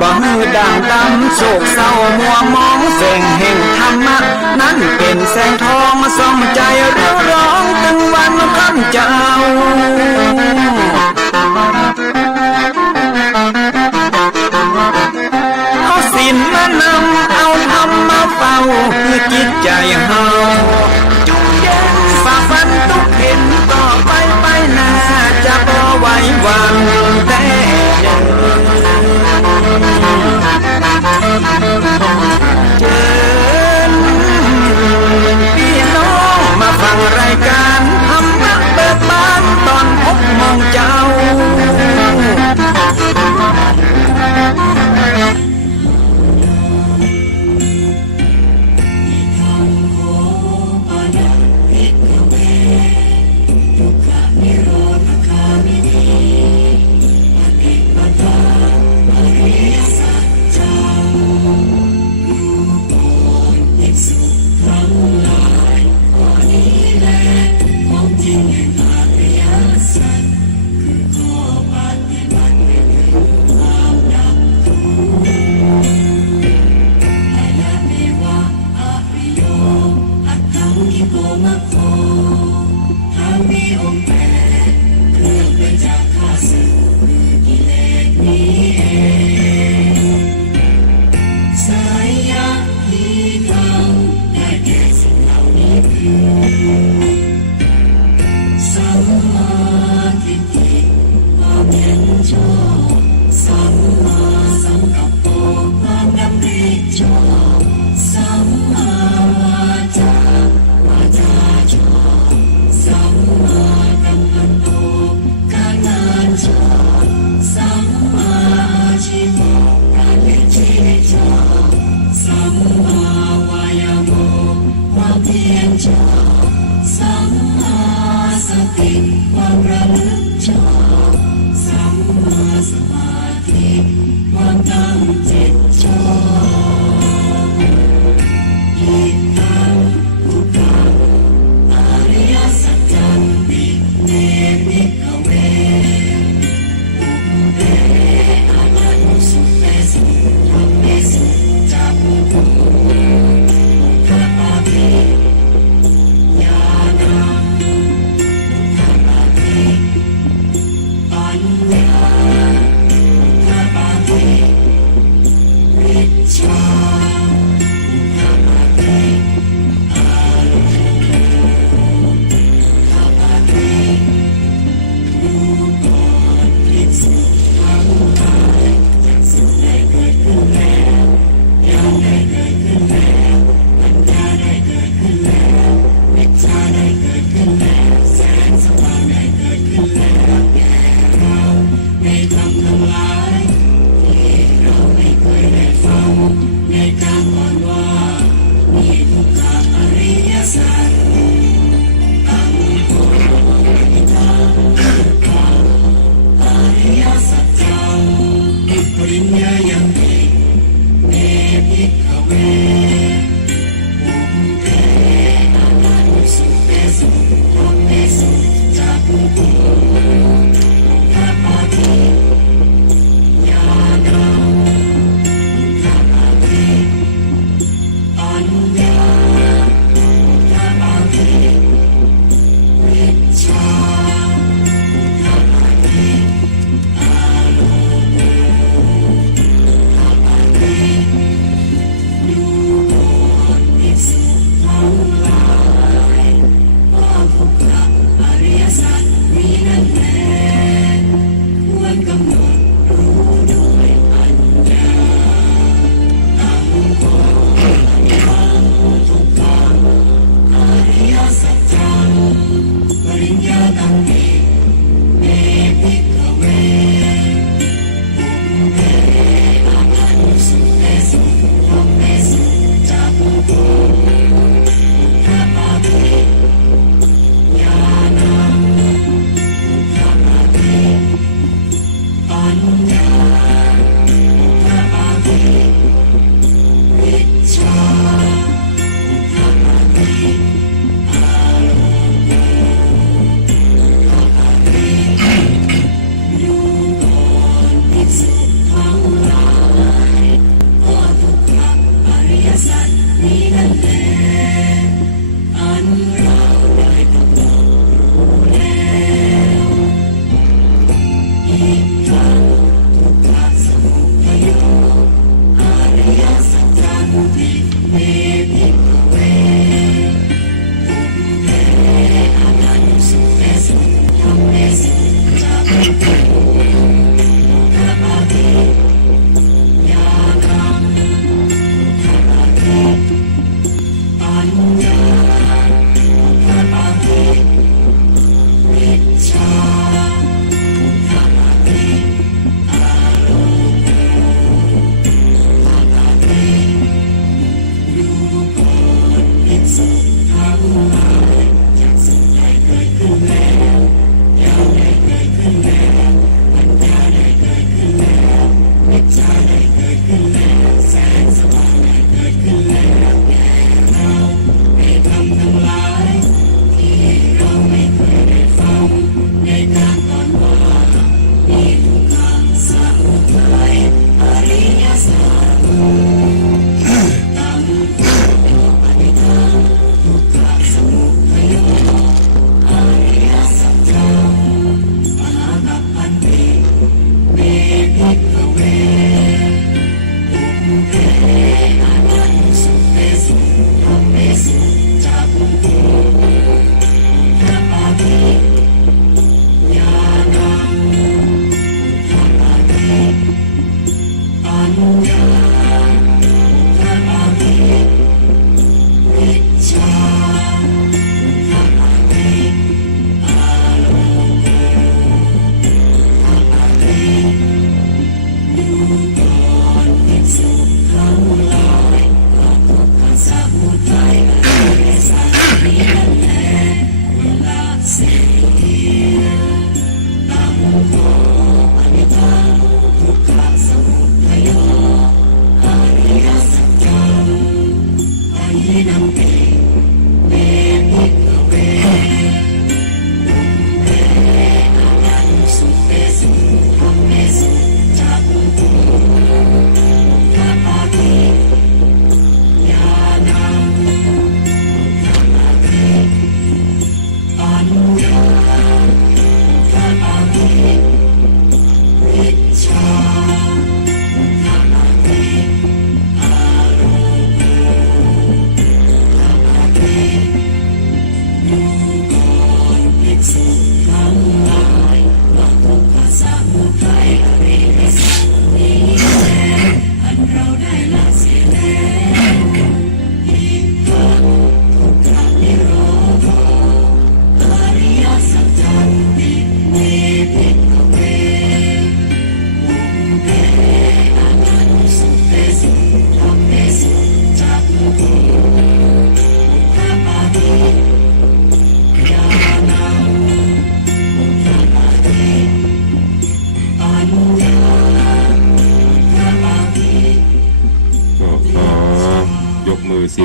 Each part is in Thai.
บ่ฮือด่างดำโศกเศร้ามัวมองแสงแห่งธรรมะนั้นเป็นแสงทองมาส่องใจเรียวร้องตึงวันคำเจ้าเอาศีลมานำเอาธรรมมาเฝ้าคือจิตใจเฮาจุกเย็นฝ่าฟันทุกเห็นต่อไปหน้าจะบ่ไหววางแต่เชิญพี่น้องมาฟังรายการธรรมะเบิกบานตอน6 โมงเจ้ายังได้เกิดขึ้น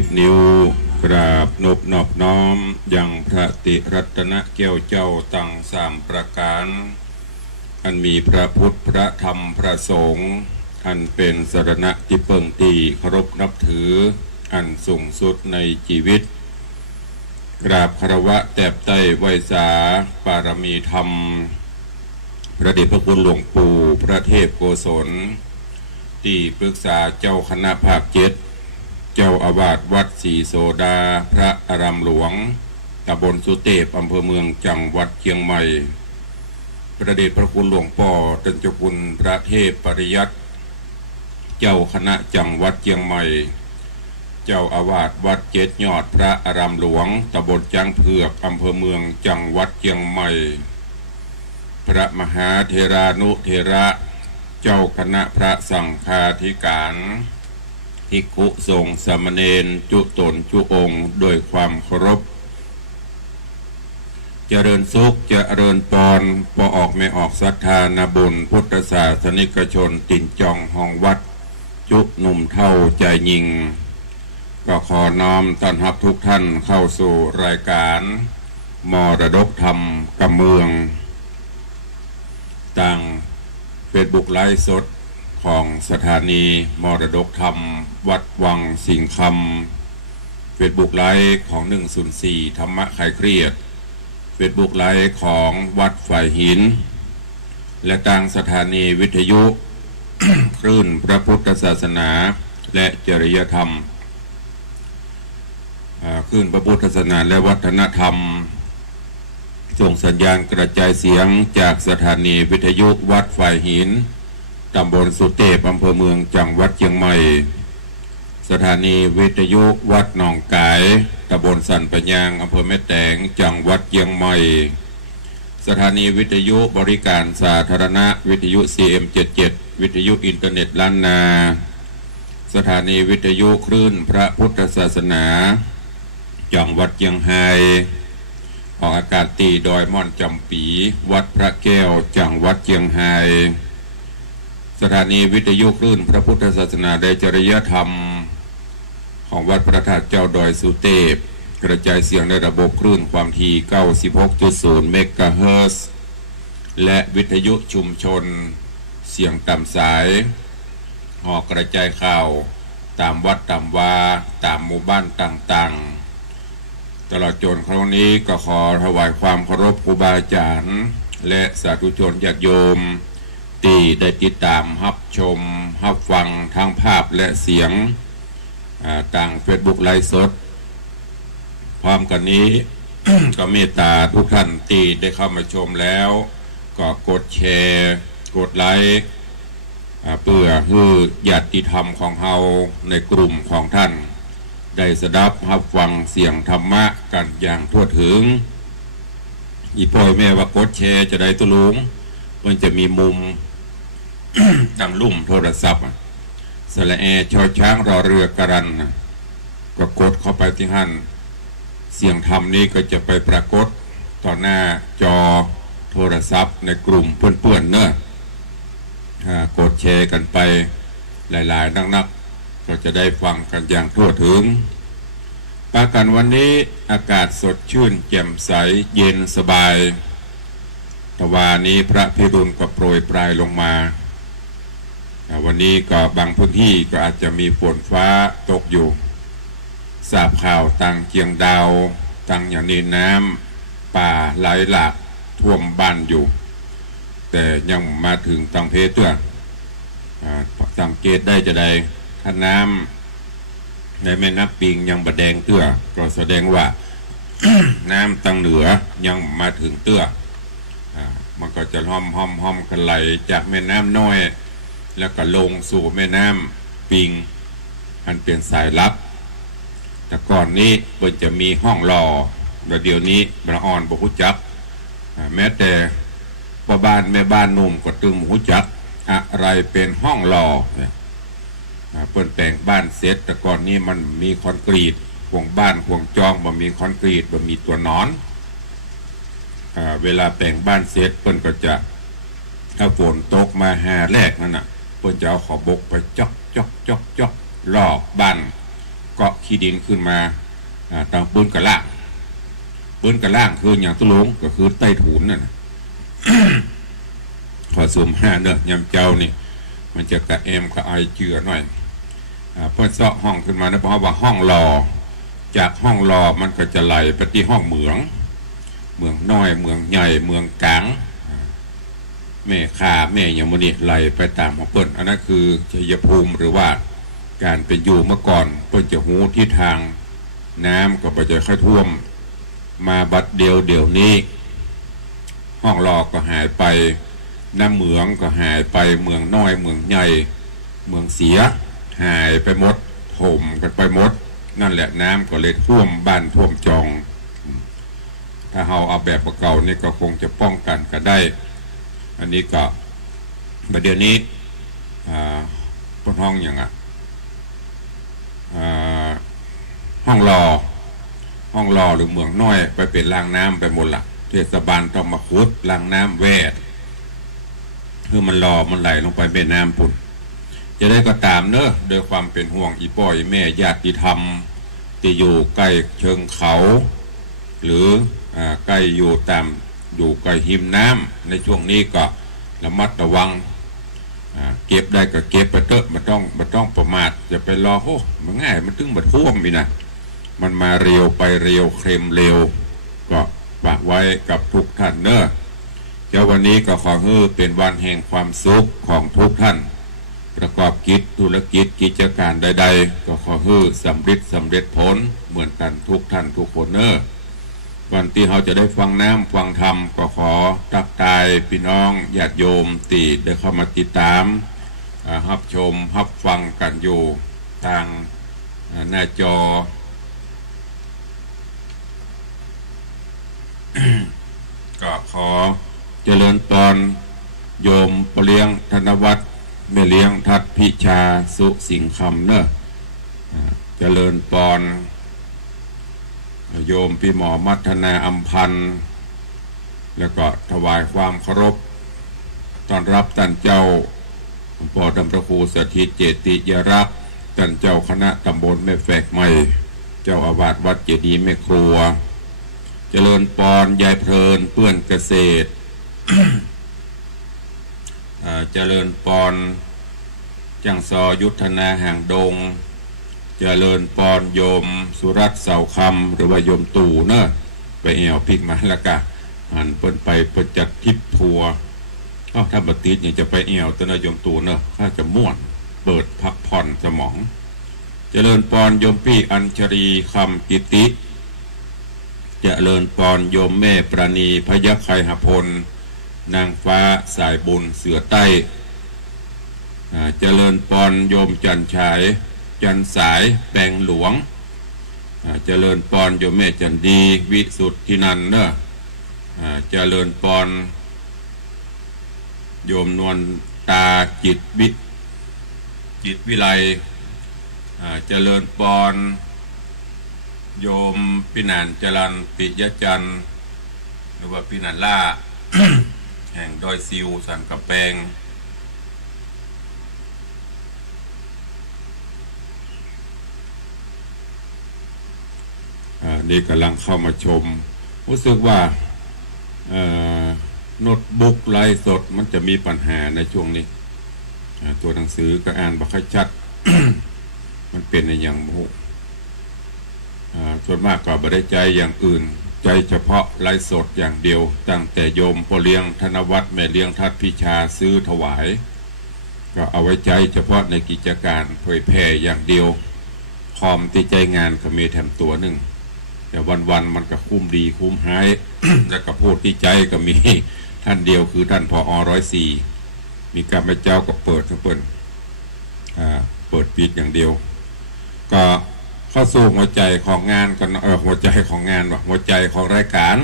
10 นิ้วกราบนบนอบน้อมยังพระติรัตนแก้วเจ้าตั้ง3 ประการอันมีพระพุทธพระธรรมพระสงฆ์อันเป็นสรณะที่เพิ่งตีเคารพนับถืออันสูงสุดในชีวิตกราบคารวะแตบใต้ไวยสาปารมีธรรมพระเดชพระคุณหลวงปู่พระเทพโกศลที่ปรึกษาเจ้าคณะภาค7เจ้าอาวาสวัดศรีโสดาพระอารามหลวงตำบลสุเทพอำเภอเมืองจังหวัดเชียงใหม่พระเดชพระคุณหลวงพ่อตันเจ้าคุณพระเทพปริยัติเจ้าคณะจังหวัดเชียงใหม่เจ้าอาวาสวัด7 ยอดพระอารามหลวงตำบลจังเผือกอำเภอเมืองจังหวัดเชียงใหม่พระมหาเถรานุเถระเจ้าคณะพระสังฆาธิการภิกขุสงฆ์สามเณรจุตนจุองค์โดยความเคารพเจริญสุขเจริญปอนปออกไม่ออกศรัทธานาบุญพุทธศาสนิกชนติ่นจองห้องวัดจุหนุ่มเท่าใจยิงก็ขอน้อมต้อนรับทุกท่านเข้าสู่รายการมรดกธรรมกำเมืองต่างเฟซบุ๊กไลฟ์สดของสถานีมรดกธรรมวัดวังสิงคำเฟซบุ๊กไลฟ์ของ104ธรรมะคลายเครียดเฟซบุ๊กไลฟ์ของวัดฝ่ายหินและต่างสถานีวิทยุ คลื่นพระพุทธศาสนาและจริยธรรมคลื่นพระพุทธศาสนาและวัฒนธรรมส่งสัญญาณกระจายเสียงจากสถานีวิทยุวัดฝ่ายหินตำบลสุเทพอำเภอเมืองจังหวัดเชียงใหม่สถานีวิทยุวัดหนองกายตำบลสันปะยางอำเภอแม่แตงจังหวัดเชียงใหม่สถานีวิทยุบริการสาธารณะวิทยุ CM77 วิทยุอินเทอร์เน็ตล้านนาสถานีวิทยุคลื่นพระพุทธศาสนาจังหวัดเชียงรายออกอากาศตีดอยม่อนจำปีวัดพระแก้วจังหวัดเชียงรายสถานีวิทยุคลื่นพระพุทธศาสนาและจริยธรรมของวัดพระธาตุเจ้าดอยสุเทพกระจายเสียงในระบบคลื่นความถี่ 96.0 เมกะเฮิรตซ์และวิทยุชุมชนเสียงต่ำสายออกกระจายข่าวตามวัดตามวาตามหมู่บ้านต่างๆตลอดจนครั้งนี้ก็ขอถวายความเคารพครูบาอาจารย์และสาธุชนญาติโยมที่ได้ติดตามรับชมรับฟังทางภาพและเสียงต่างเฟซบุ๊กไลฟ์สดพร้อมกันนี้ ก็เมตตาทุกท่านที่ได้เข้ามาชมแล้วก็กดแชร์กดไลค์เพื่อให้ญาติธรรมของเฮาในกลุ่มของท่านได้สดับรับฟังเสียงธรรมะกันอย่างทั่วถึงอีพ่อแม่ว่ากดแชร์จะได้ตุลุงมันจะมีมุม ดังลุ่มโทรศัพท์สระแอชอช้างรอเรือกระรันก็กดเข้าไปที่หั่นเสียงธรรมนี้ก็จะไปปรากฏต่อหน้าจอโทรศัพท์ในกลุ่มเพื่อนๆเนอะ กดแชร์กันไปหลายๆนักๆก็จะได้ฟังกันอย่างทั่วถึงปากันวันนี้อากาศสดชื่นแจ่มใสเย็นสบายทวานี้พระพิรุณก็โปรยปลายลงมาวันนี้ก็บางพื้นที่ก็อาจจะมีฝนฟ้าตกอยู่ทราบข่าวตังเกียงดาวตังอย่างนี้น้ำป่าไหลหลากท่วมบ้านอยู่แต่ยังมาถึงตังเพเตื้อสังเกตได้จะได้ถ้าน้ำในแม่น้ำปิงยังบะแดงเตื้อก็แสดงว่า น้ำตังเหนือยังมาถึงเตื้อมันก็จะห้อมกันไหลจากแม่น้ำน้อยแล้วก็ลงสู่แม่น้ำปิงอันเป็นสายลับแต่ก่อนนี้เพิ่นจะมีห้องรอแต่เดี๋ยวนี้บระอ่อนบ่ฮู้จักแม้แต่พ่อบ้านแม่บ้านนุ่มก็ตึงฮู้จักอะไรเป็นห้องรอเนี่ยเปิ้นแต่งบ้านเสร็จแต่ก่อนนี้มันมีคอนกรีตห่วงบ้านห่วงจองบ่มีคอนกรีตบ่มีตัวนอนเวลาแต่งบ้านเสร็จเปิ้นก็จะถ้าฝนตกมาหาแรกนั่นน่ะเปิ้นจะเอาขอบกไปจอกรอบบ้านเกาะขี้ดินขึ้นมาตามปืนกระล่างคืออย่างตุลงก็คือใต้ถุนนั่น พอสุ่มห้าเนอะยำเจ้านี่มันจะกระเอ็มกระไอเจือหน่อยเพื่อเซาะห้องขึ้นมานะเพราะว่าห้องรอจากห้องรอมันก็จะไหลไปที่ห้องเมืองน้อยเมืองใหญ่เมืองกลางแม่ข่าแม่ยมนิไหลไปตามของเปิ้นอันนั้นคือชัยภูมิหรือว่าการเป็นอยู่เมื่อก่อนเปิ้นจะหูที่ทางน้ำก็ไปจะค่อยท่วมมาบัดเดียวนี้ห้องรอก็หายไปน้ำเหมืองก็หายไปเมืองน้อยเมืองใหญ่เมืองเสียหายไปหมดถมกันไปหมดนั่นแหละน้ำก็เลยท่วมบ้านท่วมจองถ้าเราเอาแบบเก่านี่ก็คงจะป้องกันกันได้อันนี้ก็ประเดี๋ยวนี้พวกห้องอย่างห้องรอหรือเมืองน้อยไปเป็นรางน้ำไปหมดละเทศบาลต้องมาขุดรางน้ำแวดคือมันไหลลงไปแม่น้ำปุ่นจะได้ก็ตามเนอะโดยความเป็นห่วงอีป้อยแม่ญาติธรรมที่อยู่ใกล้เชิงเขาหรือใกล้อยู่ใกล้หิมน้ำในช่วงนี้ก็ระมัดระวังเก็บได้ก็เก็บไปเถอะมันต้องประมาทอย่าไปรอโอ้มันง่ายมันตึงบัดท่วมอีนะมันมาเร็วไปเร็วเคลมเร็วก็ฝากไว้กับทุกท่านเนอะเจ้าวันนี้ก็ขอให้เป็นวันแห่งความสุขของทุกท่านประกอบกิจธุรกิจกิจการใดๆก็ขอให้สำเร็จผลเหมือนกันทุกท่านทุกคนเนอะวันที่เราจะได้ฟังน้ำฟังธรรมก็ขอทักทายพี่น้องญาติโยมที่ได้เข้ามาติดตามรับชมรับฟังกันอยู่ทางหน้าจอ ก็ขอเจริญพรโยมปเลี้ยงธนวัฒน์แม่เลี้ยงทัดพิชาสุสิงห์คำเนอะเจริญพรโยมพี่หมอมัทนาอัมพันธ์แล้วก็ถวายความเคารพต้อนรับท่านเจ้าปอดำประคูสถิตเจติยรักษ์ท่านเจ้าคณะตำบลแม่แฝกใหม่เจ้าอาวาสวัดเจดีย์แม่ครัวเจริญพรยายเพลินเปื้อนเกษตร เจริญพรจังซอยุทธนาห่างดงเจริญพรโยมสุรัตน์เสาคำหรือว่าโยมตู่เนอะไปแอวพิกมาแล้วก็หันเปิ้นไปประจัดทิพทัวร์ถ้าบัติดเนี่ยจะไปแอวตะนโยมตู่เนอะถ้าจะม่วนเปิดพักผ่อนสมองเจริญพรโยมพี่อัญชรีคำกิติเจริญพรโยมแม่ปราณีพยัคฆ์ไคหพลนางฟ้าสายบุญเสือใต้เจริญพรโยมจันฉายจันสายแปลงหลวงเจริญพรโยมแม่จันดีวิสุทธินันท์เนอะเจริญพรโยมนวลตาจิตวิไลเจริญพรโยมพินันจรันปิยจันทร์หรือว่าพินันล่า แห่งดอยซิวสันกระแปง นี่กำลังเข้ามาชมรู้สึกว่าโน้ตบุ๊กไลฟ์สดมันจะมีปัญหาในช่วงนี้ตัวหนังสือก็อ่านบ่ค่อยชัด มันเป็นในอย่างโมส่วนมากก็บ่ได้ใจอย่างอื่นใจเฉพาะไลฟ์สดอย่างเดียวตั้งแต่โยมพ่อเลี้ยงธนวัฒน์แม่เลี้ยงทัดพิชาซื้อถวายก็เอาไว้ใจเฉพาะในกิจการเผยแพร่อย่างเดียวคอมที่ใจงานก็มีแถมตัวหนึ่งแต่วันๆมันก็คุ้มดีคุ้มหาย แล้วก็พูดที่ใจก็มีท่านเดียวคือท่านผอ.104มีการพระเจ้าก็เปิดทั้งเปิดปิดอย่างเดียวก็เข้าสู่หัวใจของงานกันหัวใจของงานว่ะหัวใจของรายการ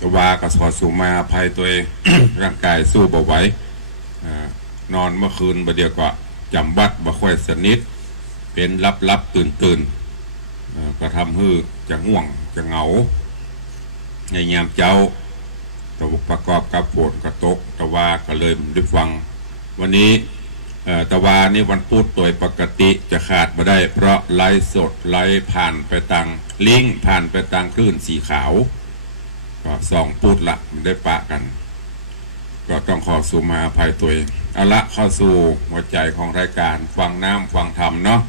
ตัววาก็สอดสู่มาภัยตัวเอง ร่างกายสู้บ่ไหวนอนเมื่อคืนบ่เดียวก็จำวัดบ่ค่อยสนิทเป็นลับตื่นก็ทำให้จะง่วงจะเหงาในยามเจ้าตัวประกอบกับฝนกระตกตะวาก็เลยได้ฟังวันนี้ตะวานี่วันพุธโดยปกติจะขาดมาได้เพราะไลฟ์สดไลฟ์ผ่านไปทางลิงก์ผ่านไปทางคลื่นสีขาวก็2พุธละมันได้ปะกันก็ต้องขอสู่มาอภัยตัวเองเอาละเข้าสู่หัวใจของรายการฟังน้ำฟังธรรมเนาะ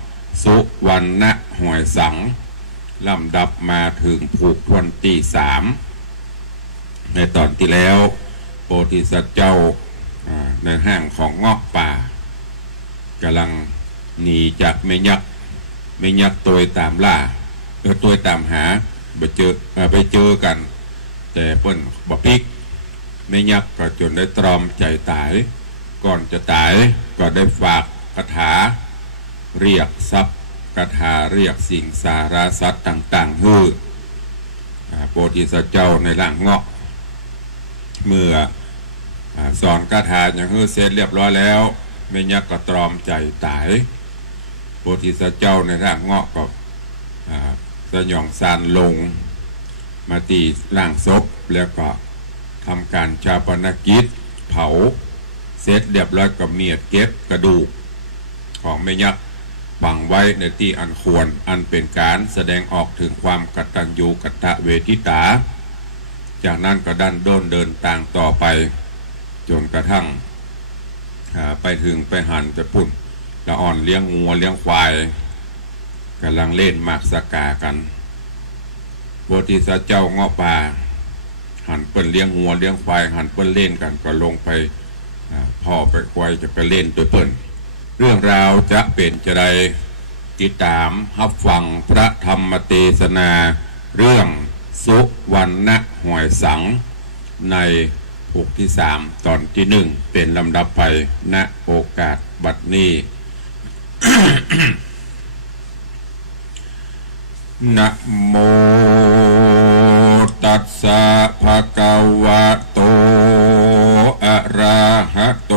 สุวรรณห่วยสังลำดับมาถึงผูกทวนที่3ในตอนที่แล้วโพธิสัตว์เจ้าในห้างของเงาะป่ากำลังหนีจากแม่ยักษ์ตัวตามล่าตัวตามหาไปเจอกันแต่เปิ้นบ่พลิกแม่ยักษ์ก็จนได้ตรอมใจตายก่อนจะตายก็ได้ฝากคาถาเรียกทรัพย์คาถาเรียกสิ่งสารสัตว์ต่างๆฮือโพธิสัตว์เจ้าในร่างเงาะเมื่อสอนคาถาอย่างฮือเสร็จเรียบร้อยแล้วแม่ยักษ์ก็ตรอมใจตายโพธิสัตว์เจ้าในร่างเงาะก็สยองซานลงมาตีร่างศพแล้วก็ทำการชาปนกิจเผาเสร็จเรียบร้อยก็เมียดเก็บกระดูกของแม่ยักษ์ฝังไว้ในที่อันควรอันเป็นการแสดงออกถึงความกตัญญูกตเวทิตาจากนั้นก็ดันโดนเดินต่างต่อไปจนกระทั่งไปถึงไปหันไปปุ่นละอ่อนเลี้ยงงัวเลี้ยงควายกำลังเล่นหมากสกากันโพธิสัตว์เจ้าเงาะป่าหันเปิ้นเลี้ยงงัวเลี้ยงควายหันเปิ้นเล่นกันก็ลงไปพ่อไปควายจะไปเล่นตัวเปิ้นเรื่องราวจะเป็นจะไดติดตามรับฟังพระธรรมเทศนาเรื่องสุวรรณห่วยสังในผูกที่3ตอนที่1เป็นลำดับไปณโอกาสบัดนี้ นะโมตัสสะภะคะวะโตอะระหะโต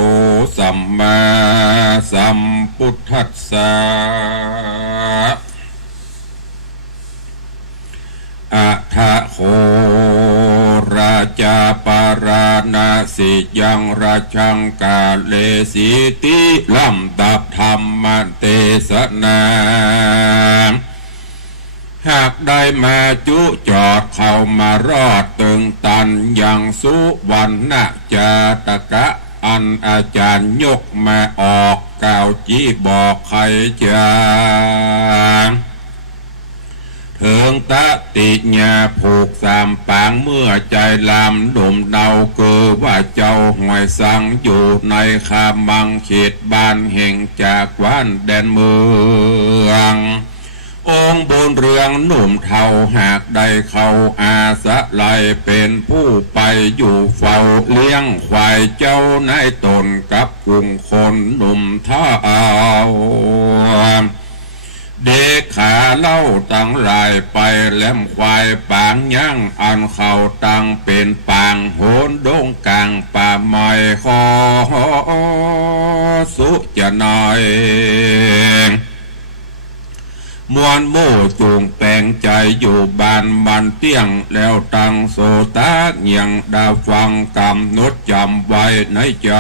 สัมมาสัมพุทธัสสะอะทะโคราชาปาราณสิยังราชังกาเลสิติลำดับธรรมเทศนาหากได้มาจุจอดเข้ามารอดตึงตันยังสุวรรณจาตกะอันอาจารย์ยกมาออกกล่าวจี้บอกใครจางเถิงตะติญาผูก3ปางเมื่อใจลามหนุ่มเนาเกือว่าเจ้าห่วยสังอยู่ในคามังเขตบ้านแห่งจากวันแดนเมืององค์บนเรืองหนุ่มเทาหากได้เข้าอาสะไลเป็นผู้ไปอยู่เฝ้าเลี้ยงควายเจ้านายตนกับกลุ่มคนหนุ่มเท้าเด็กขาเล่าตั้งลายไปแหลมควายปางย่างอันเขาตั้งเป็นปางโหนดงกลางป่าไม้ขอสุจะหน่อยมวนโม่จูงแปลงใจอยู่บ้านบันเตี้ยงแล้วตั้งโสตาเงียงดาฟังกำหนดจำไว้ในใจ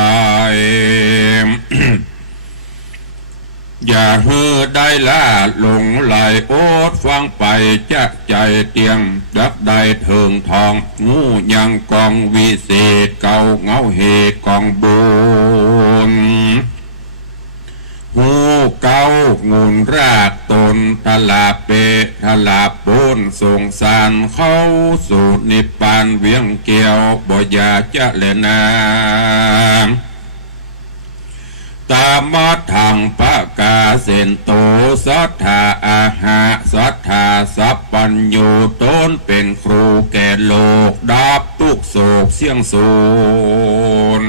อ อย่าฮือได้ล่าหลงไหลโอดฟังไปจะใจเตียงดักได้เถิงทองงูยังกองวิเศษเก่าเงาเหตุกองบุญหูเก้างุนรากตนทลาเปทลาปนส่งสารเข้าสู่นิพพานเวียงเกี่ยวบ่อยาจะเลนาตามมาทางพระกาเสนโตสัทธาอาหะสัทธาสัพปัญโยต้นเป็นครูแก่โลกดับทุกโศกเสี่ยงสูญ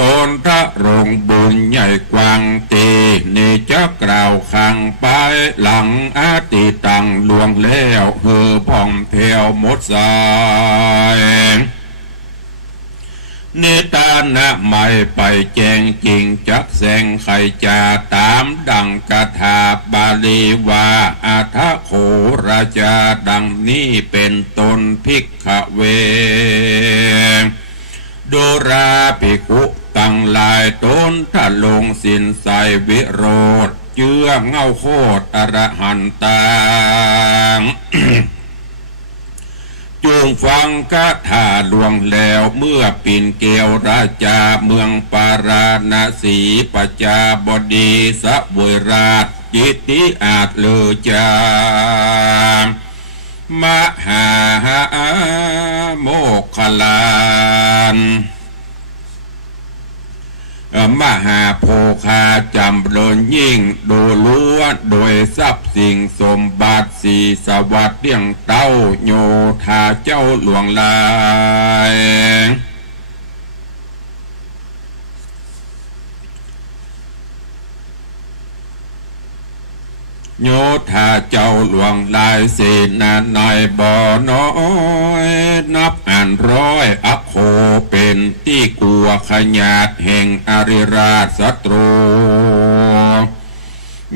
ตนพระรงบุญใหญ่กวางตีเนจะกล่าวขังไปหลังอาติตังลวงแล้วเฮือพ่องเพียวหมดสายเนตานะไม่ไปแจงจริงจักแสงไขจาตามดังคาถาบาลีว่าอาทะโขราชาดังนี้เป็นตนภิกขเวโดราภิกขุตั้งลายตนถ้าลงสินใสวิโรธเจื้อเงาโคตรอรหันตาง จงฟังคาถาลวงแล้วเมื่อปิ่นเกลียวราชาเมืองปาราณสีปจาบดีสะบุยราชจิตติอาจเลอจามหาโมคคลานมหาโภคาจำเริญยิ่งโดยล้วนโดยทรัพย์สิ่งสมบัติสีสวัสดิ์เลี้ยงเต้าโยธาเจ้าหลวงลายโยธาเจ้าหลวงลายเสนาในบ่อน้อยนับอ่านร้อยอโคเป็นที่กลัวขญาติแห่งอริราชศัตรู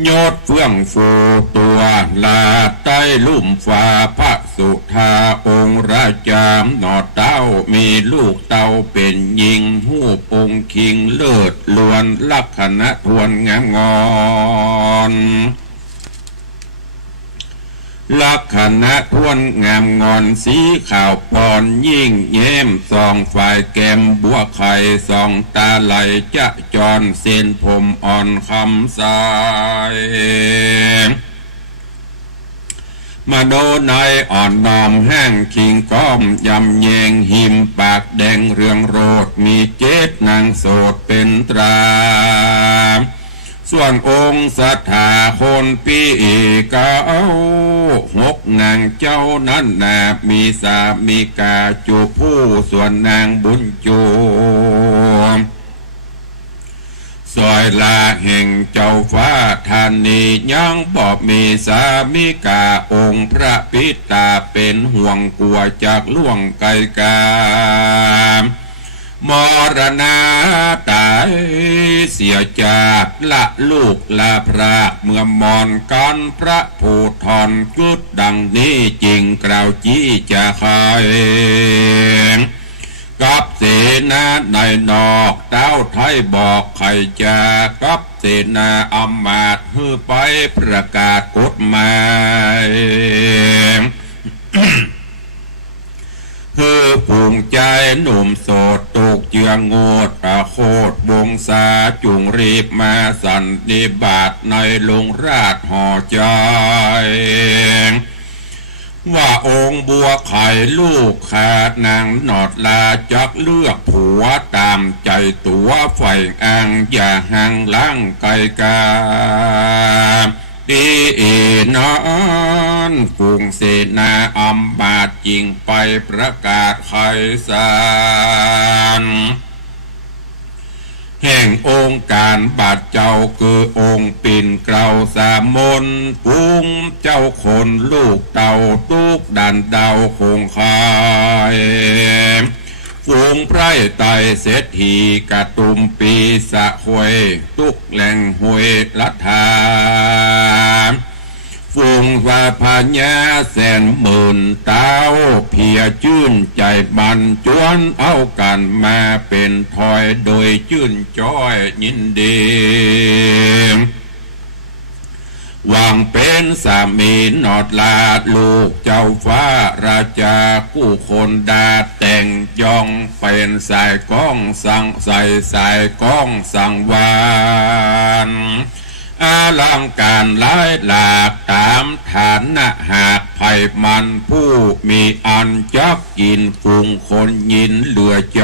ยอดเฟื่องฟูตัวลาใต้ลุ่มฟ้าพระสุธาองค์ราชามหนอดเต้ามีลูกเต้าเป็นหญิงหูปองคิงเลิศล้วนลักษณะทวนงามงอนลักษณะทวนงามงอนสีขาวปอนยิ่งเย้มสองฝ่ายแก้มบัวไข่สองตาไหลจะจรเส้นผมอ่อนคำสายมโนในอ่อนนอมแห้งคิงก้อมยำแยงหิมปากแดงเรืองโรดมีเจตนางโสดเป็นตราส่วนองค์สัทธาคนปีเก้าหกนางเจ้านั้นนามีสามีกาจูผู้ส่วนนางบุญจูซอยลาแห่งเจ้าฟ้าธานียังบอกมีสามีกาองค์พระปิตาเป็นห่วงกลัวจากล่วงไกลกามรณาตายเสียจากละลูกละพระเมื่อมอนกันพระผูทรจุดดังนี้จริงกล่าวจี้จะใครกับเสนาในนอกเต้าไทยบอกใครจะกับเสนาอำมาตย์ฮือไปประกาศกฎหมายคือภูมิใจหนุ่มโสดตกเจืองโงดโคดวงศาจุงรีบมาสันนิบาตในลงราชห่อใจว่าองค์บัวไข่ลูกขาดนางหนอดลาจักเลือกผัวตามใจตัวไฟอ่างอย่าห่างล้างไกลกาดีนอนกรุงเสนาอำมาตย์จริงไปประกาศไขสารแห่งองค์การบาดเจ้าคือองค์ปิ่นเกลาสามนปุ้งเจ้าคนลูกเต่าตุกดันเดาคงคายฝูงไพร่ไตเศรษฐีกระตุมปีสะหวยตุกแหล่งหวยลัทธาฝูงวาพญาแสนหมื่นเต้าเพียชื่นใจบันจวนเอากันมาเป็นถอยโดยชื่นจ้อยยินดี หวังเป็นสามีนอดลาดลูกเจ้าฟ้าราชากู้คนดาแต่งยองเป็นสายก้องสั่งใส่สายก้องสั่งวานอลังการหลายหลากตามฐานะหากไผ่มันผู้มีอันจับกินฝูงคนยินเหลือใจ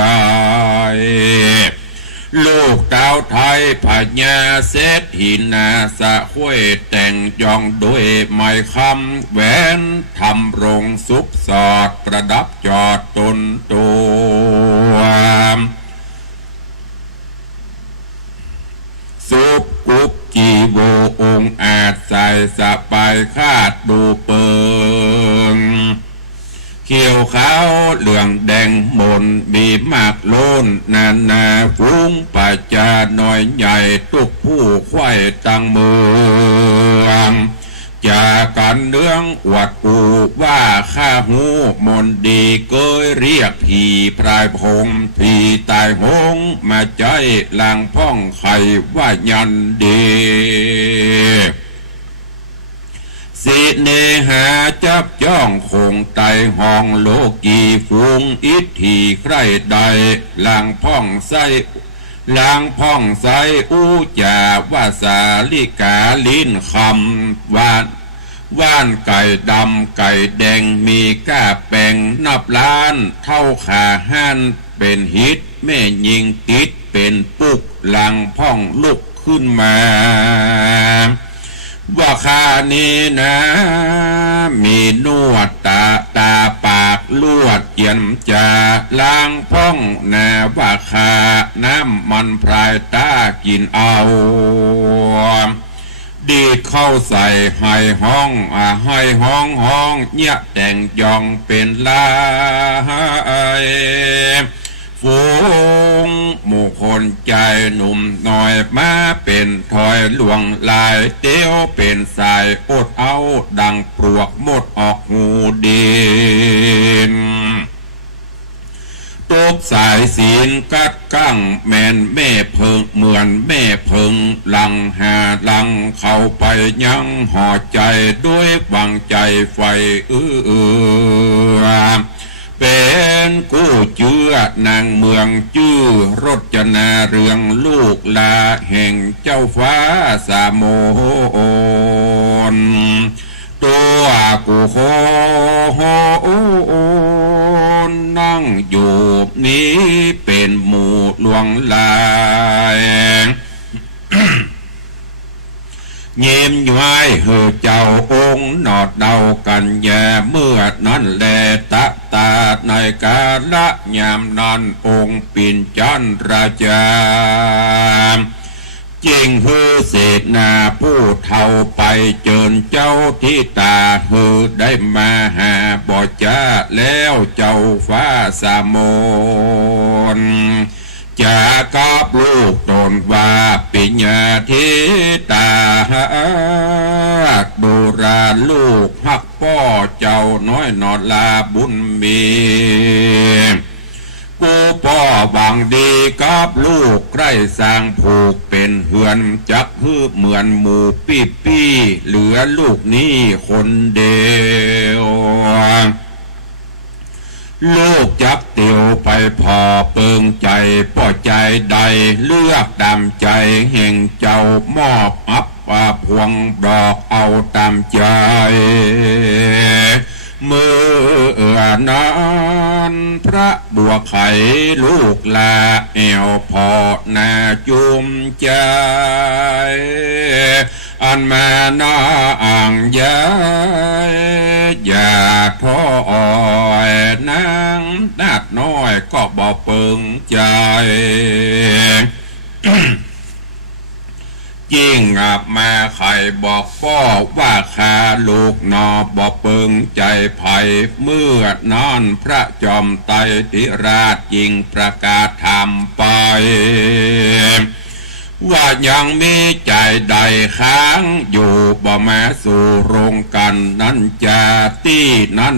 ลูกดาวไทยพญาเศรษฐีนาสะห้วยแต่งยองด้วยไม้คำแหวนทำรงสุขสอดประดับจอดตนตัวสุบกุบจีโวองอาจใส่สะปายคาดดูเปิงเขียวขาวเหลืองแดงมนบีมากโลนนาฟุ้งป่าจาหน่อยใหญ่ตุกผู้ควายตั้งเมืองจากกันเรื่องอวดอูว่าข้าหูมนดีเกยเรียกผีพรายพงผีตายหงมาใจลางพ่องไขว่ายันดีสิเนหาจับจ้องคงไตห้องโลกีฟูงอิทธิใครใดลางพ่องไสลางพ่องไสอู้จาวาสาลิกาลิ้นคำว่านไก่ดำไก่แดงมีก้าแปงนับล้านเท่าขาห้านเป็นฮิตแม่ยิงติดเป็นปุกลางพ่องลุกขึ้นมาว่าข้านี้นะมีนวดตาปากลวดเยียนจะล้างพ่องนาว่าข้าน้ำมันพรายตากินเอาดีดเข้าใส่ให้ห้องให้ห้องเนี่ยแต่งยองเป็นลายฝูงหมู่คนใจหนุ่มหน่อยมาเป็นถอยหลวงลายเตี้ยวเป็นสายอดเอาดังปลวกหมดออกหูดินตุกสายศีลกัดกั้งแม่นแม่เพิงเหมือนแม่เพิงหลังหาหลังเข้าไปยังห่อใจด้วยวังใจไฟเป็นกู้เจือนางเมืองจื้อรจนาเรืองลูกลาแห่งเจ้าฟ้าสามโมนตัวกูโคนั่งอยู่นี้เป็นหมู่หลวงลายเยี่ยมย้ายเหือเจ้าองค์นอดเดากันแย่เมื่อนั้นแลตะตาในกาละยามนั้นองค์ปิ่นจันราชาจริงฮือเศษนาผู้เท่าไปเจิญเจ้าที่ตาฮือได้มาหาบ่จ้าแล้วเจ้าฟ้าสามโมนจะกับลูกตนว่าปิญญาทิตาดูราลูกฮักพ่อเจ้าน้อยนอดลาบุญมีกูพ่อหวังดีกับลูกใกล้สร้างผูกเป็นเหือนจักฮือเหมือนหมูปี้เหลือลูกนี้คนเดียวลูกจับเตียวไปพอเปิงใจป่อใจใดเลือกดำใจแห่งเจ้ามอบอับพวงดอกเอาตามใจเมื่อนั้นพระบัวไข่ลูกลาแอวพอนาจุมใจอันมานาอ่างยายอย่าท้อยนางนาดน้อยก็บ่เปิงใจยิ่งอับมาไข่บอกพ่อว่าข้าลูกนอบ่เปิงใจไผ่เมื่อนอนพระจอมไตรธิราชยิ่งประกาศทำไปว่ายังมีใจใดค้างอยู่บ่มาสู่โรงกันนั้นจะตี้นั้น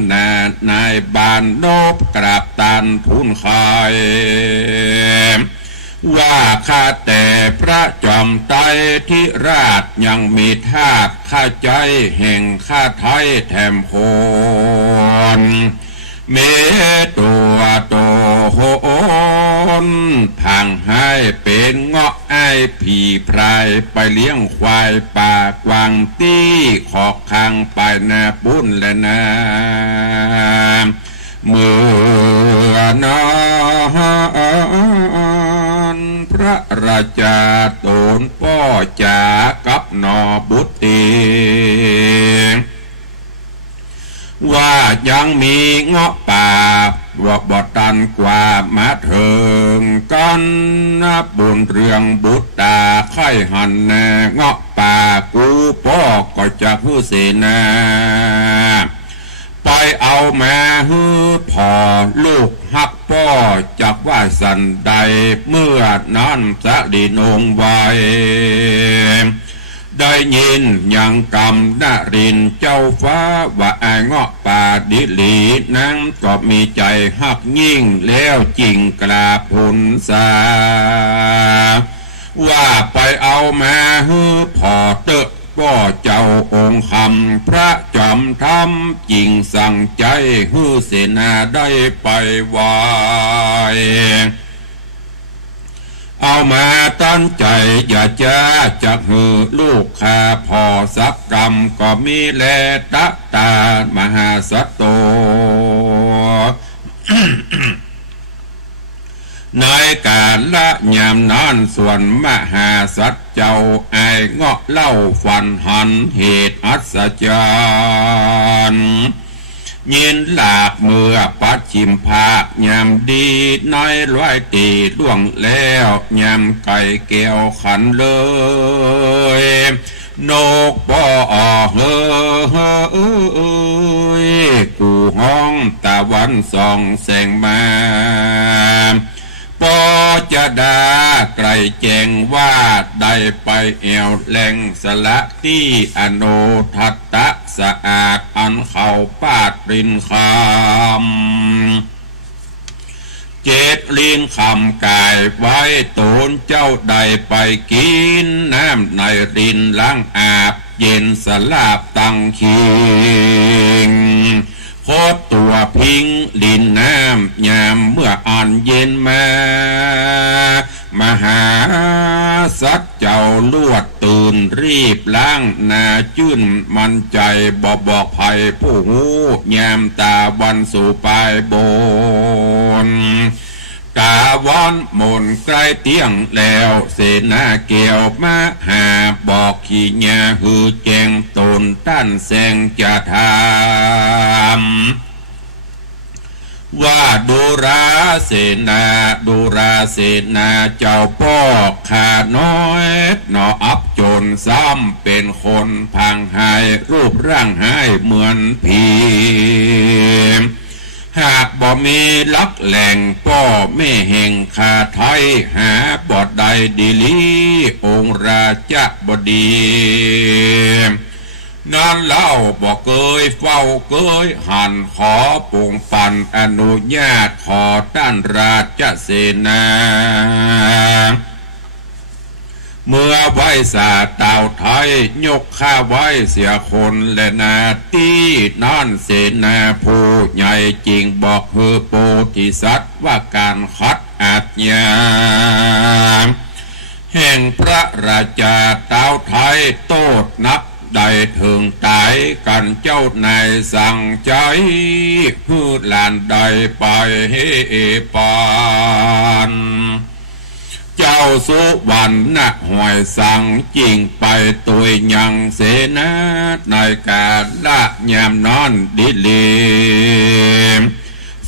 นายบานนบกราบตันทุนคาย ว่าข้าแต่พระจอมไตรธิราชยังมีธาตุข้าใจแห่งข้าไทยแถมโคนเมตัวโตโหนพังให้เป็นเงาะไอ้ผีพรายไปเลี้ยงควายป่ากวางตี้ขอกคางไปนาปุ้นและนาเมื่อนอนพระราชาโตนป้อจากับนอบุตรีว่ายังมีเงาะป่าว่าบ่ตันกว่ามาเถิงกันนับบุญเรื่องบุตรตาไข่หันแนเงาะป่ากูป้อก็จะฮือเสนาไปเอามาฮือพอลูกฮักป้อจากว่าสันใดเมื่อนั้นสะดีนงไว้ได้ยินยังกำนารินเจ้าฟ้าว่าไอ้เงาะป่าดิลีนั้นก็มีใจฮักยิ่งแล้วจริงกราบพุนสาว่าไปเอามาฮือพอเตอะก็เจ้าองค์คำพระจอมธรรมจริงสั่งใจฮือเสนาได้ไปไหวเอามาตั้งใจอย่าจะจักหือลูกข้าพอสักกรรมก็มีแลตะตามหาสัตโต ในการละยามนั้นส่วนมหาสัตว์เจ้าไอเงาะเล่าฟันหันเหตุอัศจรรย์ยินหลากเมื่อปัดชิมภาคยามดีน้อยร้อยตีล่วงแล้วยามไก่แก้วขันเลยนกป้อเฮ้ยกูห้องตะวันส่องแสงมาปอจะดาไกลแจงว่าได้ไปแอวแหล่งสละที่อโนทัตตะสะอาดอันเขาปาดรินคำเจ็ดลิ้นคำกายไว้โตนเจ้าใดไปกินน้ำในรินล้างอาบเย็นสลาบตังคิงโคตรตัวพิงลินน้ำยามเมื่ออ่อนเย็นมามหาสัตว์เจ้าลวดตื่นรีบล้างนาจื้นมันใจบอกภัยผู้หูยามตาวันสู่ปลายบนกาวอนมนใกล้เตียงแล้วเสนาเกี่ยวมาหาบอกขี้ยาหือแจงตนต้านแสงจะทำว่าดูราเสนาเจ้าพ่อขาน้อยหนออับจนซ้ำเป็นคนพังหายรูปร่างหายเหมือนผีหากบ่มีลักแหล่งป้อแม่แห่งคาไทยหาบ่ใดดีลีองค์ราชบดีนั่นเล่าบอกเกยเฝ้าเกยหันขอปงปันอนุญาตขอต้านราชเสนาเมื่อไว้สาเต่าไทยยกข้าไว้เสียคนและนาตีนั่นเสนาผู้ใหญ่จริงบอกเฮือโพธิสัตว์ว่าการคัดอาจยาแห่งพระราชาเต่าไทยโตดนับได้ถึงตายกันเจ้านายสั่งใจพืชลานใดไปเฮปานเจ้าสุวรรณหวยสั่งจริงไปตัวยังเสนาในการละยามนอนดิลี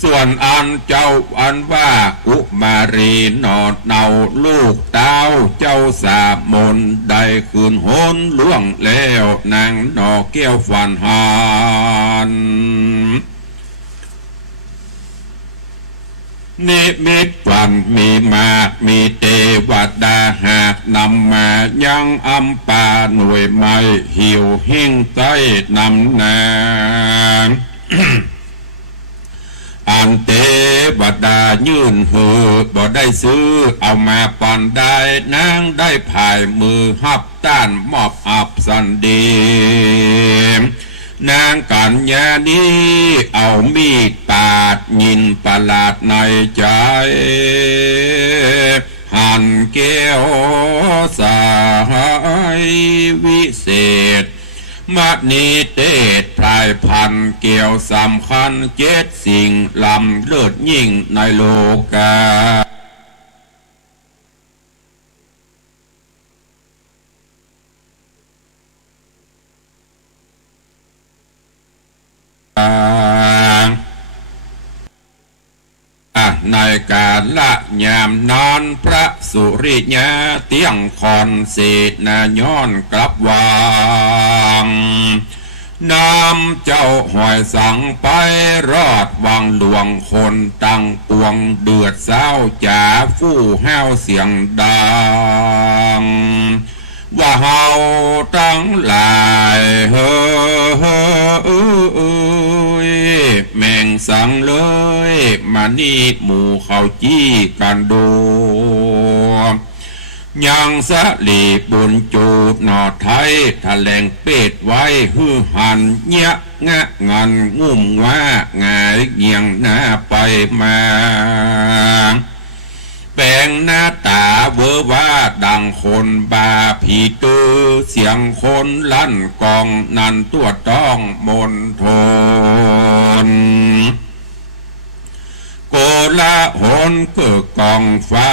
ส่วนอันเจ้าอันว่ากุมารีนอดเนาลูกเต้าเจ้าสาบมนได้คืนโหนล่วงแล้วนางนอแก้วฟันหานนิมิตฝันมีมากมีเทวดาหากนำมายังอัมปาหน่วยไม่หิวหิ้งใต้นำนา อ หันเตบดายื่นเหอบ่ได้ซื้อเอามาปันได้นางได้ผายมือหับต้านมอบอับสันเดมนางกัญญานี้เอามีดปาดยินประหลาดในใจหันแก้วสายวิเศษมัดนิเตศพลายพันเกี่ยวสำคัญเจ็ดสิ่งลำเลิศยิ่งในโลกาในการละยามนอนพระสุริยะเตียงคอนเศษนาย้อนกลับวางน้ำเจ้าหอยสังไปรอดวังหลวงคนตั้งปวงเดือดเศร้าจ่าฟู่แห้วเสียงดังว่าเฮาตั้งหลายเฮ้ยแม่งสังเลยมานี่หมู่เขาจี้กันดูยังสะลีบุญจูดหนอไทยทะแลงเป็ดไว้ฮือหันเนี้ยงะงันงุ่มว่างายเงียงหน้าไปมาแปลงหน้าตาเวอว่าดังคนบาผีตื้อเสียงคนลั่นกองนันตัวต้องมนทนโกละหนเกิดกองฟ้า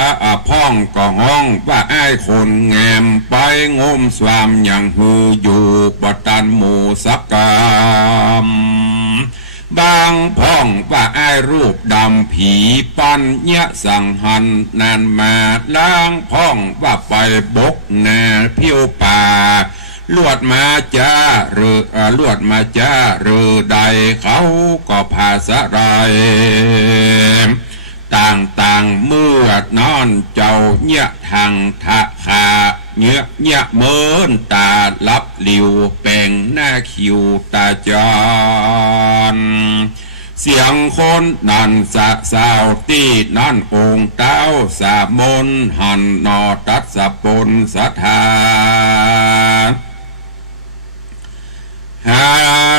พ่องก็ห้องว่าไอ้คนแงมไปงมสวามอย่างหืออยู่บตันหมู่สักกามบางพ่องว่าไอ้รูปดำผีปันเนี้ยสั่งหันนานมาล้างพ่องว่าไปบกแน่เพียวป่าลวดมาจ้าหรือลวดมาจ้าหรือใดเขาก็พาสะไรต่างเมื่อนอนเจ้าเนี้ยทางทะขาเนี้ยเมินตาลับหลิวแปลงหน้าคิวตาจรเสียงคนนันสะสาวตีนั่นองค์เต้าสาบนหันนอตัดสะปนสะทาฮา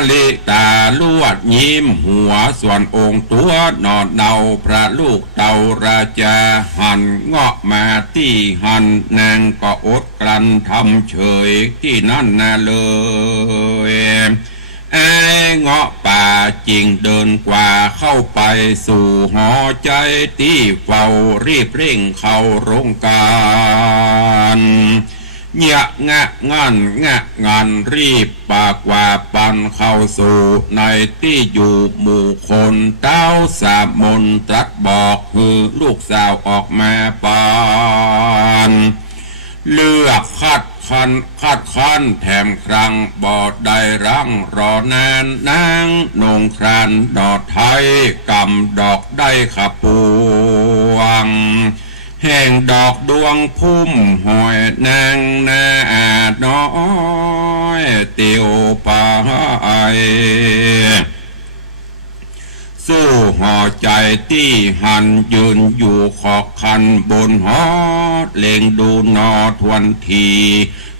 ลิตาลวดยิ้มหัวส่วนองค์ตัวนอดเนาพระลูกเต่าราชาหันเงาะมาที่หันนางก็อดกลั้นทำเฉยที่นั่นน่ะเลยไอ้เงาะป่าจริงเดินกว่าเข้าไปสู่หอใจที่เฝ้ารีบเร่งเข้าโรงการเงียงะงานรีบปากว่าปันเข้าสู่ในที่อยู่หมู่คนเต้าสามมนตรัสบอกคือลูกสาวออกมาปานเลือกคัดคันแถมครั้งบอดได้รังรอนานนางนงครานดอดไทยกำดอกได้ขับปวงแห่งดอกดวงพุ่มหอยนางนาน้อยเตียวปายสู้ห่อใจที่หันยืนอยู่ขอบคันบนหอเล็งดูนอทวนที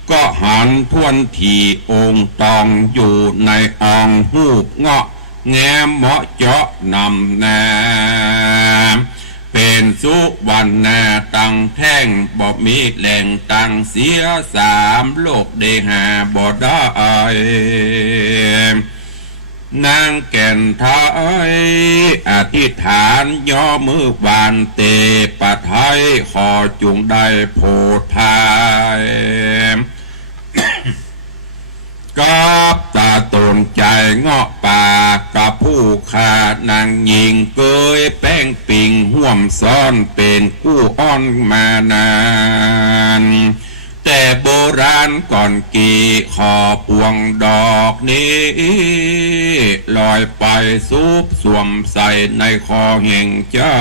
ก็หันทวนทีองค์ตองอยู่ในอ่องหูบเงาะแง้มเหมาะเจาะนำนาเป็นสุวรรณาตังแท่งบ่มีแหล่งตังเสียสามโลกเดหาบ่ได้นางแก่นไทยอธิษฐานย่อมือวานเตปะไทยขอจุงได้โพธายกับตาตนใจเงาะป่ากับผู้ขานางยิงเกยแป้งปิงห่วมซ้อนเป็นกู้อ้อนมานานแต่โบราณก่อนกี่ขอปวงดอกนี้ลอยไปซุบสวมใส่ในคอแห่งเจ้า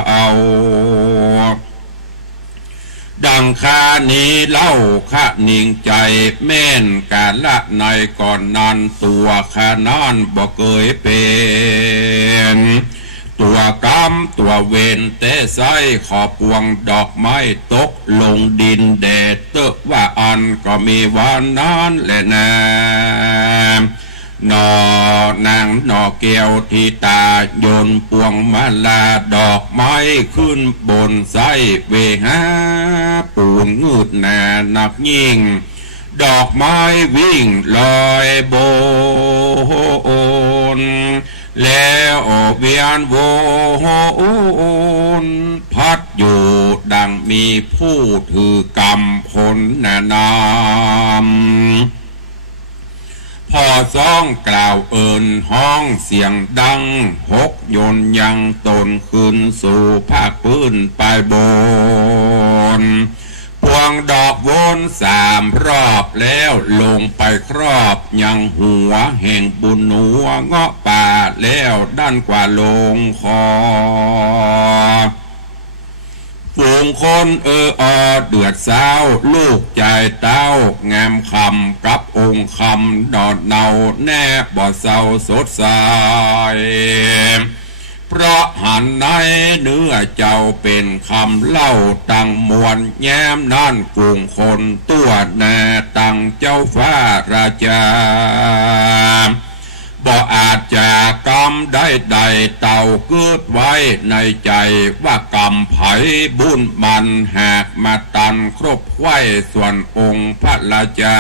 ดังคานี้เล่าข้านิ่งใจแม่นการละในก่อนนอนตัวข้านอนบ่เคยเป็น ตัวกรรมตัวเวรแต่ไส้ขอปวงดอกไม้ตกลงดินแดดเตอะว่าอันก็มีวันนั้นแหละนะนอนางนอแก้วที่ตาโยนปวงมาลาดอกไม้ขึ้นบนไส้เวหาปูนงืดหนาหนักยิ่งดอกไม้วิ่งลอยโบนแล้วเวียนวนพัดอยู่ดังมีผู้ถือกรรมผลนำพอซ้องกล่าวเอิญห้องเสียงดังหกโยนยังตนขึ้นสู่ภาคพื้นไปบนพวงดอกวน3 รอบแล้วลงไปครอบยังหัวแห่งบุญหนัวเงาะป่าแล้วด้านกว่าลงคอฝูงคนอเดือดสาวลูกใจเต้างามคำกับองค์คำดอดเนาแน่บ่เศร้าสดใสเพราะหันในเนื้อเจ้าเป็นคำเล่าตังมวลแย้มนั่นกลุ่มคนตัวแน่ตังเจ้าฟ้าราชาบ่อาจจะกรรมได้ใดเต่าเกิดไว้ในใจว่ากรรมไผบุญมันหากมาตันครบไว้ส่วนองค์พระราชา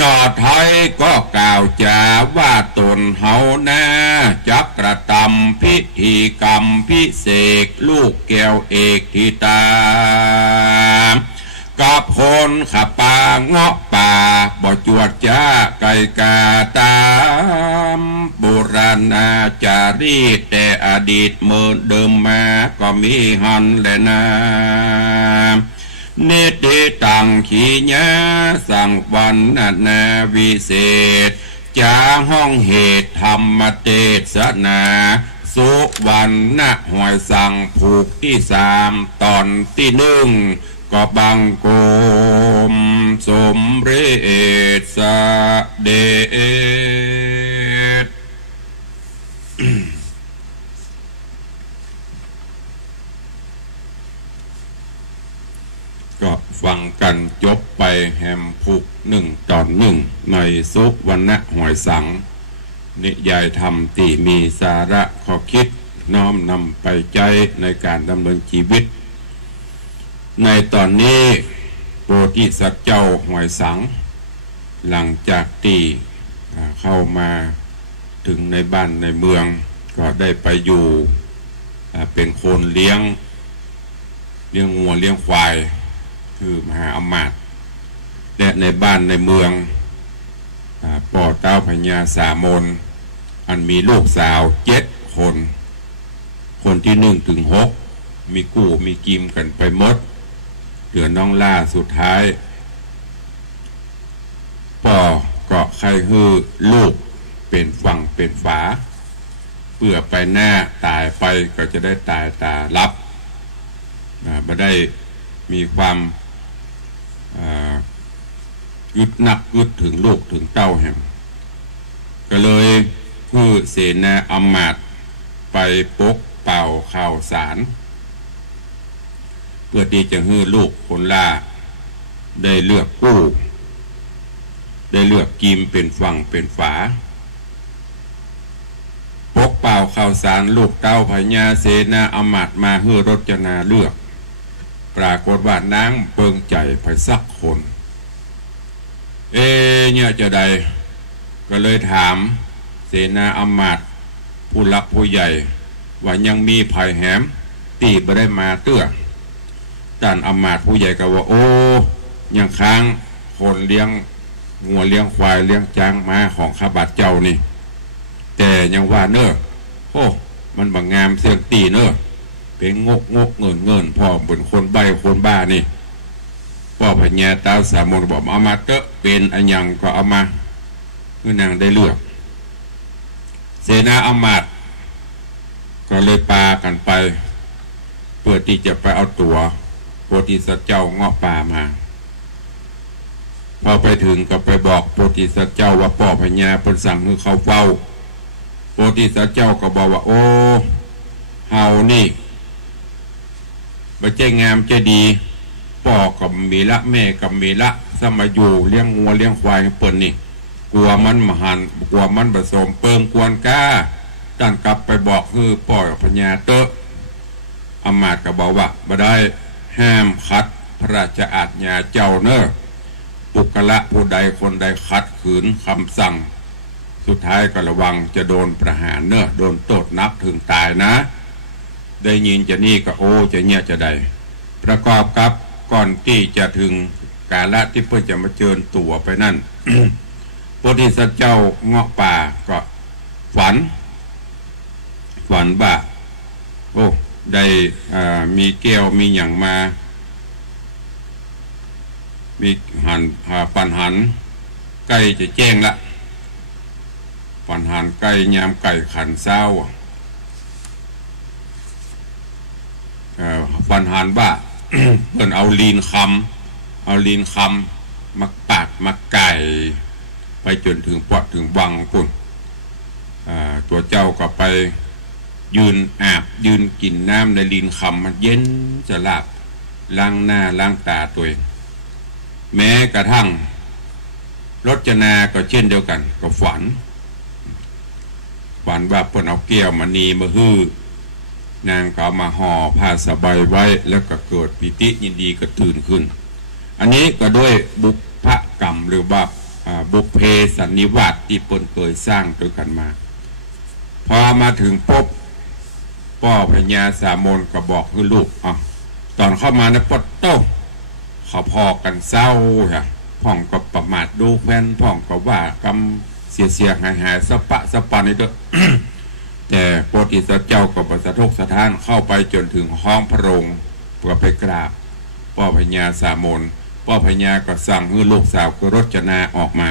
นอไทยก็กล่าวจาว่าตนเฮาแน่จักกระทำพิธีกรรมพิเศษลูกแก้วเอกทิตากับคนขับปาเงาะป่าบ่จวดจ้าไก่กาตามโบราณอาจารีตแต่อดีตเมื่อเดิมมาก็มีหันแหละนะเนติตังขีญาสังวันนาวิเศษจาห้องเหตุธรรมเทศนาสุวรรณหวยสังผูกที่3ตอนที่1ก็บังโกมสมเรศเดชก็ฟังกันจบไปแฮมผูก1 ตอน 1ในสุวรรณหวยสังนิยายธรรมที่มีสาระข้อคิดน้อมนำไปใจในการดำเนินชีวิตในตอนนี้โพธิสัตว์เจ้าหวยสังหลังจากที่เข้ามาถึงในบ้านในเมืองก็ได้ไปอยู่เป็นคนเลี้ยงงัวเลี้ยงควายคือมหาอมาตย์และในบ้านในเมืองป่อเต้าพญาสามนอันมีลูกสาว7 คนที่1 ถึง 6มีกู้มีกิมกันไปหมดเหลือน้องล่าสุดท้ายป่อก็ใครฮือลูกเป็นฝั่งเป็นฝาเพื่อไปหน้าตายไปก็จะได้ตายตารับไม่ได้มีความยึดหนักยึดถึงลูกถึงเต้าแห่งก็เลยคือเสนาอำมาตย์ไปปกเป่าข่าวสารเพื่อที่จะให้ลูกคนล่าได้เลือกกู้ได้เลือกกิมเป็นฝั่งเป็นฝาปกเป่าข่าวสารลูกเต้าพญาเสนาอำมาตย์มาให้รจนาเลือกปรากฏว่านางเปิงใจไปสักคนเนี่ยจะใดก็เลยถามเสนาอำมาตย์ผู้หลักผู้ใหญ่ว่ายังมีภัยแหมตีบ่ได้มาเตื้อด้านอำมาตย์ผู้ใหญ่ก็ว่าโอ้ยังค้างคนเลี้ยงงัวเลี้ยงควายเลี้ยงช้างม้าของข้าบาทเจ้านี่แต่ยังว่าเนอะโอ้มันบางงามเสียงตีเนอะเป็นงกเงินพ่อเป็นคนใบคนบ้านี่พ่อพญาตาสามนบอกเอามาเตอะเป็นอันยังก็เอามาเมื่อนางได้เลือกเสนาอำมาตย์ก็เลยปากันไปเพื่อที่จะไปเอาตัวโพธิสัตว์เจ้าเงาะป่ามาพอไปถึงก็ไปบอกโพธิสัตว์เจ้าว่าพ่อพญาเพิ่นสั่งให้เขาเฝ้า พธิสัตว์เจ้าก็บอกว่าโอ้เฮานี่บ่ใจงามใจดีพ่อกับมีละแม่กับมีละสมัยอยู่เลี้ยงงัวเลี้ยงควายเปิ้นนี่กลัวมันมหันกลัวมันผสมเปิงกวนก้าด้านกลับไปบอกคือพ่อพญาเตอะอำมาตย์ก็บอกว่าบ่ได้ห้ามขัดพระราชอาญาเจ้าเนอะปุกละผู้ใดคนใดขัดขืนคำสั่งสุดท้ายก็ระวังจะโดนประหารเนอะโดนโทษนับถึงตายนะได้ยินจะนี่ก็โอ้จะเงียจะได้ประกอบกับก่อนที่จะถึงกาละที่เพื่อจะมาเจิญตัวไปนั่น พระที่สัตว์เจ้าเงาะป่าก็ฝันว่าโอ้ได้มีแก้วมีอย่างมามีปันหันใกล้จะแจ้งละปันหันใกล้ยามไก่ขันเศร้าปันหันว่า เพิ่นเอาลีนคำมาปาดมาไก่ไปจนถึงปอดถึงวังปุ่นตัวเจ้าก็ไปยืนอาบยืนกินน้ำในลีนคำมันเย็นจะลาบล้างหน้าล้างตาตัวเองแม้กระทั่งรจนาก็เช่นเดียวกันก็ฝันว่าเพิ่นเอาแก้วมณีมาฮื้อนางก็มาห่อผ้าสบายไว้แล้วก็เกิดปิติยินดีก็ตื่นขึ้นอันนี้ก็ด้วยบุพกรรมหรือว่าบุพเพสันนิวาสที่เพิ่นเคยสร้างด้วยกันมาพอมาถึงปุ๊บพ่อพญาสามนก็บอกให้ลูกตอนเข้ามาในปดโต้เขาพอกันเศร้าค่ะพ่องก็ประมาทดูแฟนพ่องก็ว่ากรรมเสียหายสะปะนี่ด้วย แต่โพธิสัตว์เจ้าก็ประสะทกสะท้านเข้าไปจนถึงห้องพระโรงเพื่อไปกราบพ่อพญาสามนพ่อพญาก็สั่งให้ลูกสาวคือรจนาออกมา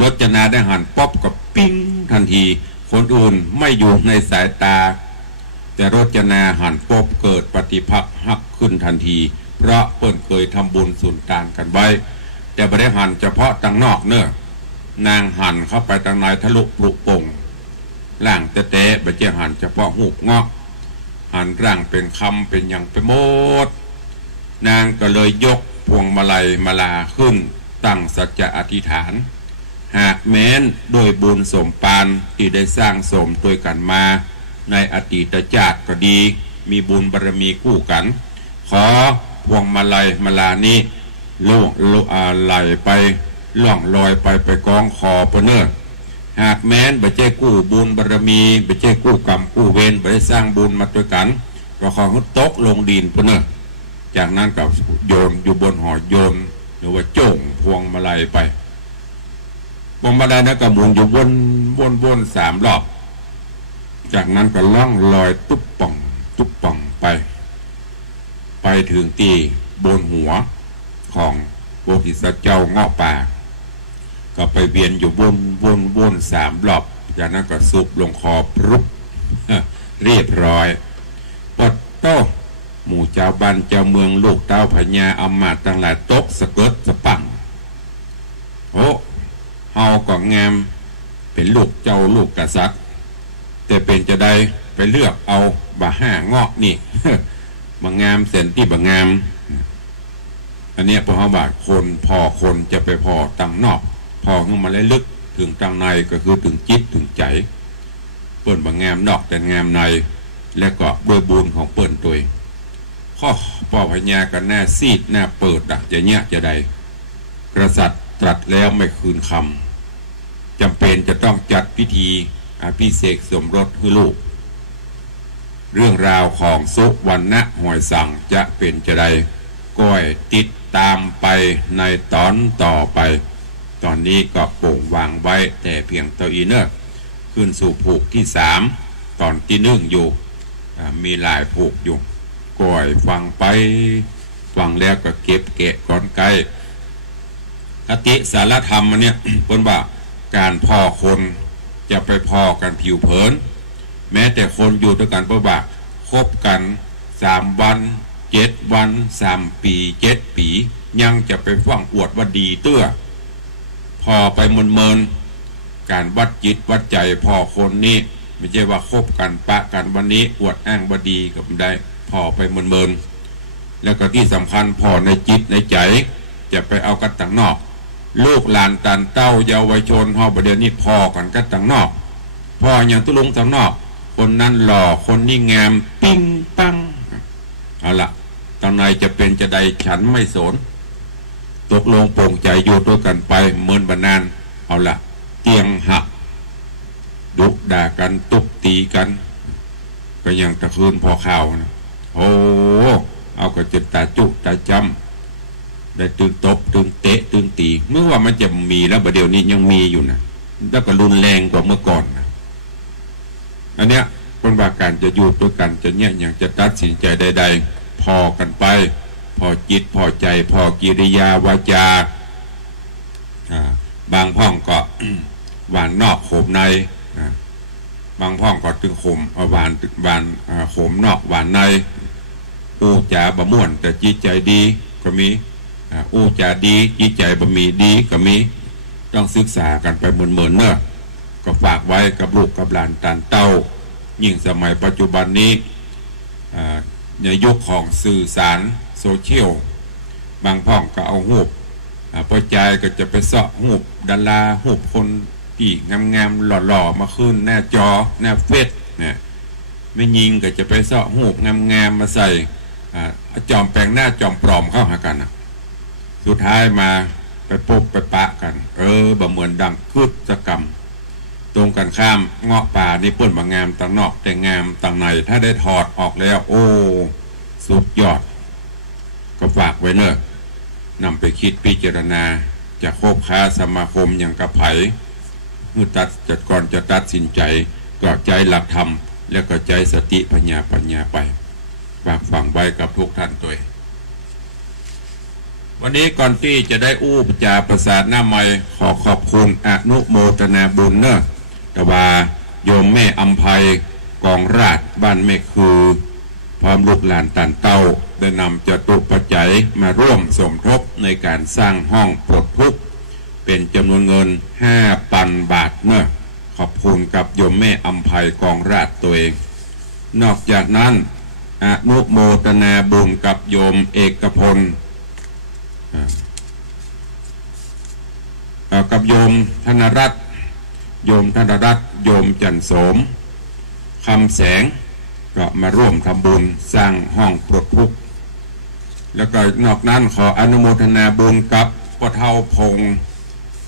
รจนาได้หันป๊อบกับปิ้งทันทีคนอื่นไม่อยู่ในสายตาแต่รจนาหันป๊อบเกิดปฏิภาคหักขึ้นทันทีเพราะเปิ้นเคยทำบุญสุนทานกันไว้แต่ไม่ได้หันเฉพาะตังนอกเนอะนางหันเข้าไปตังในทะลุปลุกปงร่างเตะๆไปเจ้าหันเฉพาะหูกงอกหันร่างเป็นคำเป็นอย่างไปหมดนางก็เลยยกพวงมาลัยมาลาขึ้นตั้งสัจจะอธิษฐานหากแม้นโดยบุญสมปานที่ได้สร้างสมตัวกันมาในอดีตชาติก็ดีมีบุญบารมีคู่กันขอพวงมาลัยมาลานี้ล่ไหลไปล่องลอยไปกองคอปเนอหากแม้นบ่เจ้กู้บุญบารมีบ่เจ้กู้กรรมกู้เวรบ่ได้สร้างบุญมาด้วยกันก็ขอให้ตกลงดินปเนอจากนั้นกับโยนอยู่บนหอโยนหรือว่าโจ่งพวงมาลัยไปพวงมาลัยนั้นก็หมุนอยู่วน3 รอบจากนั้นก็ล่องลอยตุ๊บป่องไปถึงตีบนหัวของโพธิสัตว์เจ้าเงาะป่าก็ไปเวียนอยู่วน3 รอบจากนั้นก็ซุบลงคอพรุบเรียบร้อยปดโตหมู่เจ้าบ้านเจ้าเมืองลูกเต้าพญาอำมาตย์ทั้งหลายตกสะเกิดสะปั่งโอ้เฮาก็งามเป็นลูกเจ้าลูกกษัตริย์แต่เป็นจะได้ไปเลือกเอาบ่ห้าเงาะนี่ บางงามเส้นที่บางงามอันนี้พอเขาว่าคนจะไปพอตังนอกพอขึ้นมาเลยลึกถึงตังในก็คือถึงจิตถึงใจเปิ่นบางงามนอกแต่งามในและก็ด้วยบุญของเปิ่นตัวข้อพ่อพญากันหน้าซีดหน้าเปิดดักจะเนี้ยจะใดกษัตริย์ตรัสแล้วไม่คืนคำจำเป็นจะต้องจัดพิธีอภิเษกสมรสให้ลูกเรื่องราวของสุวรรณหอยสังจะเป็นจะใดก้อยติดตามไปในตอนต่อไปตอนนี้ก็โป่งวางไว้แต่เพียงตัวอีเนอร์ขึ้นสู่ผูกที่3ตอนที่1อยู่มีหลายผูกอยู่ก้อยฟังไปฟังแล้วก็เก็บแกะก่อนใกล้คติสารธรรมอันเนี้ยเพิ่นว่าการพอคนจะไปพอกันผิวเผินแม้แต่คนอยู่ด้วยกันเพราะว่าคบกัน3 วัน7 วัน3 ปี7 ปียังจะไปฟังอวดว่าดีเตื้อพอไปเมิน การวัดจิตวัดใจพอคนนี้ไม่ใช่ว่าคบกันปะกันวันนี้อวดอ้างบดีกับได้พอไปเมินๆแล้วก็ที่สำคัญพอในจิตในใจจะไปเอากันต่างนอกลูกหลานตันเต้าเยาวชนเฮาประเดี๋ยวนี้พอกันกันต่างนอกพ่ออย่างตุลุงต่างนอกคนนั้นหล่อคนนี้งามปิ้งปังเอาละตอนไหนจะเป็นจะใดฉันไม่สนตกลงโปร่งใจอยู่ด้วยกันไปเมินบานานเอาละเตียงหักดุด่ากันตุบตีกันก็ยังตะคืนพอข่าวนะโอ้เอาก็จะตาจุตาจำได้ตึงตบตึงเตะตึงตีเมื่อว่ามันจะมีแล้วประเดี๋ยวนี้ยังมีอยู่นะแล้วก็รุนแรงกว่าเมื่อก่อนนะอันเนี้ยคนว่าการจะอยู่ด้วยกันจะเนี่ยอย่างจะตัดสินใจใดๆพอกันไปพอจิตพอใจพอกิริยาวาจาบางพ่องก็ หวานนอกโขมในบางพ่องก็ตึงโขมหวานโขมนอกหวานในอูจ่าบะม่วนแต่จิตใจดีก็มีอูจ่าดีจิตใจบะมีดีก็มีต้องศึกษากันไปเหมือนเนอะก็ฝากไว้กับลูกกับหลานตานเต้ายิ่งสมัยปัจจุบันนี้ในยุคของสื่อสารโซเชียลบางพ่องก็เอาหูปพอใจก็จะไปเสาะหูปดาราหูปคนที่งามๆหล่อๆมาขึ้นหน้าจอหน้าเฟซเนี่ยไม่ยิงก็จะไปเสาะหูปงามๆมาใส่จอมแปลงหน้าจอมปลอมเข้าหากันสุดท้ายมาไปพบไปปะกันบ่เหมือนดังคืดจะกรรมตรงกันข้ามเงาะป่านี่เปิ้นบางงามต่างนอกแต่งามต่างในถ้าได้ถอดออกแล้วโอ้สุดยอดก็ฝากไว้เนอะนำไปคิดพิจารณาจะคบค้าสมาคมอย่างกระไผเมื่อจัดก่อนจะตัดสินใจก็ใจหลักธรรมแล้วก็ใจสติปัญญาไปฝากฝังไว้กับทุกท่านตัวเองวันนี้ก่อนที่จะได้อู้ปจาประสาทหน้าใหม่ขอขอบคุณอนุโมทนาบุญเนอะแต่ว่าโยมแม่อัมภัยกองราชบ้านแม่คือพร้อมลูกหลานตันเต้าได้นำจตุปัจจัยมาร่วมสมทบในการสร้างห้องปลดทุกข์เป็นจำนวนเงิน 5,000 บาทเนอะขอบคุณกับโยมแม่อัมภัยกองราชตัวเองนอกจากนั้นอนุโมทนาบุญกับโยมเอกพลกับโยมธนรัตน์โยมจันโสมคำแสงก็มาร่วมทำบุญสร้างห้องปลดทุกข์แล้วก็นอกนั้นขออนุโมทนาบุญกับพ่อเฒ่าพงษ์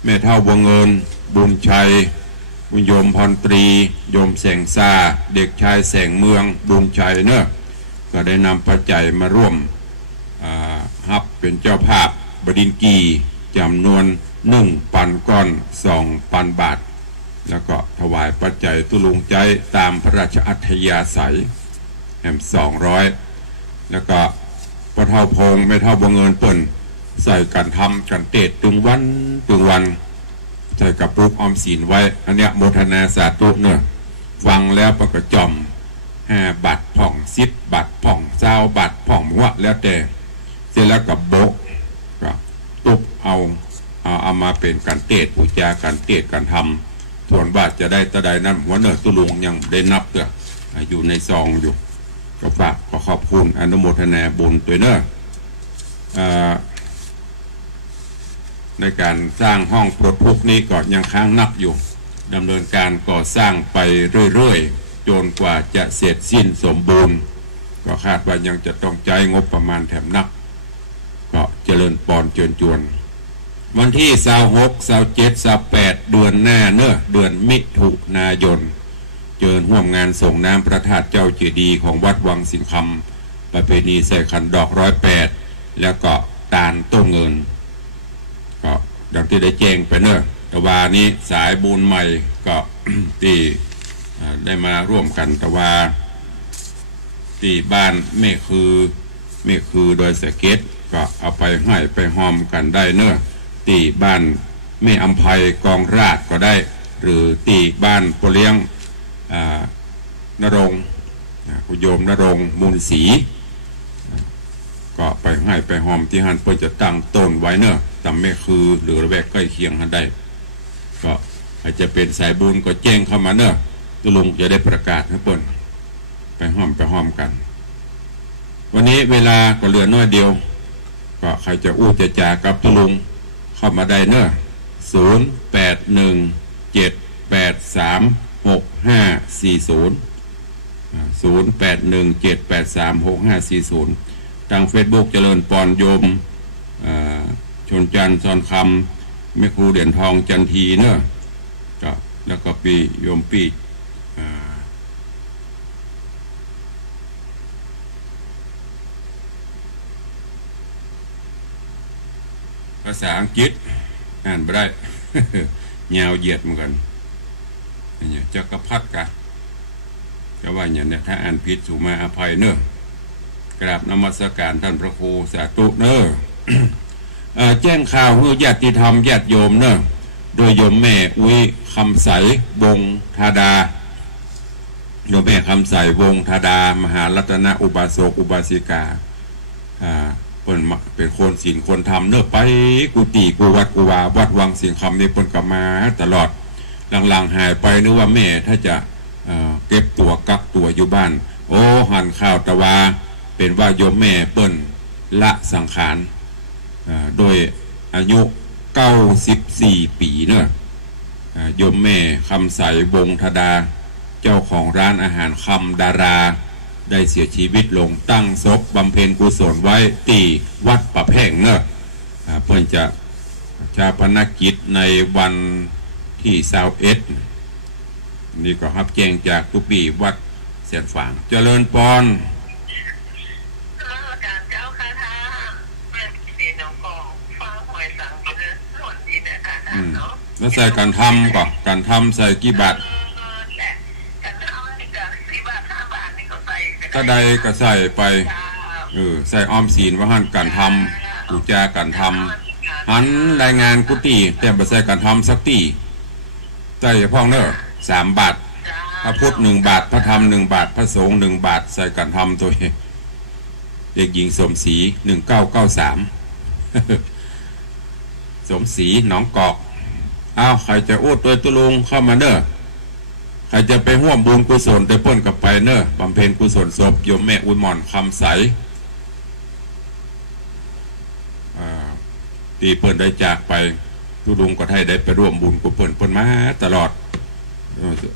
แม่เฒ่าบัวเงินบุญชัยบุญโยมพรตรีโยมแสงซาเด็กชายแสงเมืองบุญชัยเนอะก็ได้นำปัจจัยมาร่วมฮับเป็นเจ้าภาพบดินกีจำนวน1,000 ก้อน 2,000 บาทแล้วก็ถวายปัจจัยตุลุงใจตามพระราชอัธยาศัยแห่ง200แล้วก็พ่อเฒ่าพงษ์แม่เฒ่าบัวเงินเปิ้นใส่กันทำกันเตะตึงวันใส่กระปุกออมสินไว้อันเนี้ยโมทนาสาธุเนอะฟังแล้วประกจอม5 บาทผ่อง10 บาทผ่อง20 บาทผ่องหัวแล้วแต่เสร็จแล้วกับโบกก็ตุบเอามาเป็นการเตะปูจาการเตะการทำส่วนบาทจะได้ตะใดนั้นหัวเนอตุลุงยังได้นับเถอะอยู่ในซองอยู่ก็ฝากขอบคุณอนุโมทนาบุญตัวเนอะในการสร้างห้องปลดทุกข์นี้ก็ยังค้างนักอยู่ดำเนินการก่อสร้างไปเรื่อยๆจนกว่าจะเสร็จสิ้นสมบูรณ์ก็คาดว่ายังจะต้องใช้งบประมาณแถมนักก็เจริญปอนเจริญจวนวันที่26 27 28เดือนหน้าเนอะเดือนมิถุนายนเจิญร่วมงานส่งน้ำพระธาตุเจ้าเจดีย์ของวัดวังสิงคำประเพณีใส่ขันดอก108แล้วก็ตาลต้นเงินก็ดังที่ได้แจ้งไปเนอะแต่ว่านี้สายบุญใหม่ก็ ที่ได้มาร่วมกันแต่ว่าที่บ้านแม่คือโดยสเก็ตก็เอาไปให้ไปหอมกันได้เนอะที่บ้านแม่อัมภัยกองราชก็ได้หรือที่บ้านปเลี้ยงนรงค์คุณโยมนรงค์มูลศรีก็ไปให้ไปหอมที่หันเพื่อจะตั้งต้นไว้เนอะตำแม่คือหรือระแวกใกล้เคียงหันได้ก็ อาจจะเป็นสายบุญก็แจ้งเข้ามาเนอะตุลุงจะได้ประกาศให้เปิ้นไปห้อมกันวันนี้เวลาก็เหลือน้อยเดียวก็ใครจะอู้จะจากับตุลุงเข้ามาได้เนอะ0817836540 ทาง Facebook เจริญปอนโยมชนจันทร์ซอนคำแม่ครูเด่นทองจันทีเนอะก็แล้วก็ปีโยมปีภาษาอังกฤษอ่านไม่ได้ ยาวเหยียดเหมือนกันเนี่ยจักรพรรดิกะก็ว่าอย่างนี้ถ้าอ่านผิดสู่มาอภัยเนอะกราบนมัสการท่านพระครูสาธุเนอะ แจ้งข่าวให้ญาติธรรมญาติโยมเนอะโดยโยมแม่อุ้ยคำใสวงธาดาโยมแม่คำใสวงธาดามหารัตนอุบาสกอุบาสิกาเป็นคนศีลคนธรรมเนอะไปกุฏิกูวัดกูวาวัดวังเสียงคำนี่เปิ้นกลับมาตลอดหลังๆหายไปนึกว่าแม่ถ้าจะเก็บตัวกักตัวอยู่บ้านโอ้หันข่าวตะวาเป็นว่าโยมแม่เปิ้นละสังขารโดยอายุ94 ปีเนอะโยมแม่คำใสวงธดาเจ้าของร้านอาหารคำดาราได้เสียชีวิตลงตั้งศพบำเพ็ญกุศลไว้ที่วัดประแพงเนอะเพื่อจะชาปนกิจในวันที่21นี่ก็รับแจ้งจากทุกปีวัดเสียนฝางเจริญปอนแล้วใส่การทำก่อนการทำใส่กี่บาทถ้าใดก็ใส่ไปใส่ออมศีลว่าหันการทำกุจาการทำหันรายงานกุฏิแต่บ่ใส่การทำสักตีใส่พ่องเนอะ3 บาทพระพุทธ1 บาทพระธรรม1 บาทพระสงฆ์1 บาทใส่การทำตัวเด็กหญิงสมศรี1993 สมศรีหนองกอกใครจะอู้ตัวตุลุงเข้ามาเนอะใครจะไปร่วมบุญกุศลได้เปิ้นกับไปเนอะบำเพ็ญกุศลศพโยมแม่อุยหม่อนคำใสที่เปิ้นได้จากไปตุลุงก็ให้ได้ไปร่วมบุญกุศลเปิ้นมาตลอด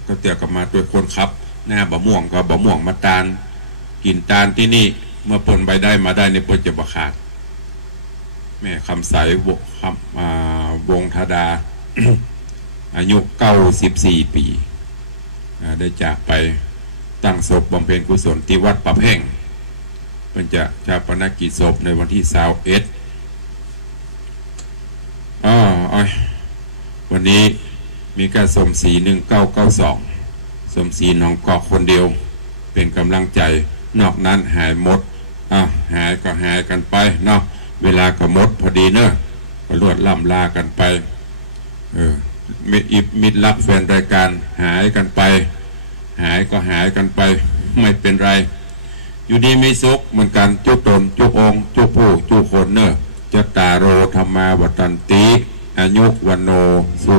ก็เตี่ยกับมาตัวคนครับหน้าบะม่วงก็บะม่วงมาตาลกินตาลที่นี่เมื่อเปิ้นไปได้มาได้ในเปิ้นจะบ่ขาดแม่คำใสวงธดา อายุ94 ปีได้จากไปตั้งศพบำเพ็ญกุศลที่วัดประแพงมันจะชาปนกิจศพในวันที่21วันนี้มีการสมศรี1992สมศรีหนองกอกคนเดียวเป็นกำลังใจนอกนั้นหายหมดหายก็หายกันไปเนาะเวลาก็หมดพอดีเนอะรวดล่ำลากันไปมิตรรักแฟนรายการหายกันไปหายก็หายกันไปไม่เป็นไรอยู่ดีไม่สุขเหมือนกันจุตนจุองจุผู้จุคนเนอะจตารโรธรรมาวัตันติอายุวันโนสุ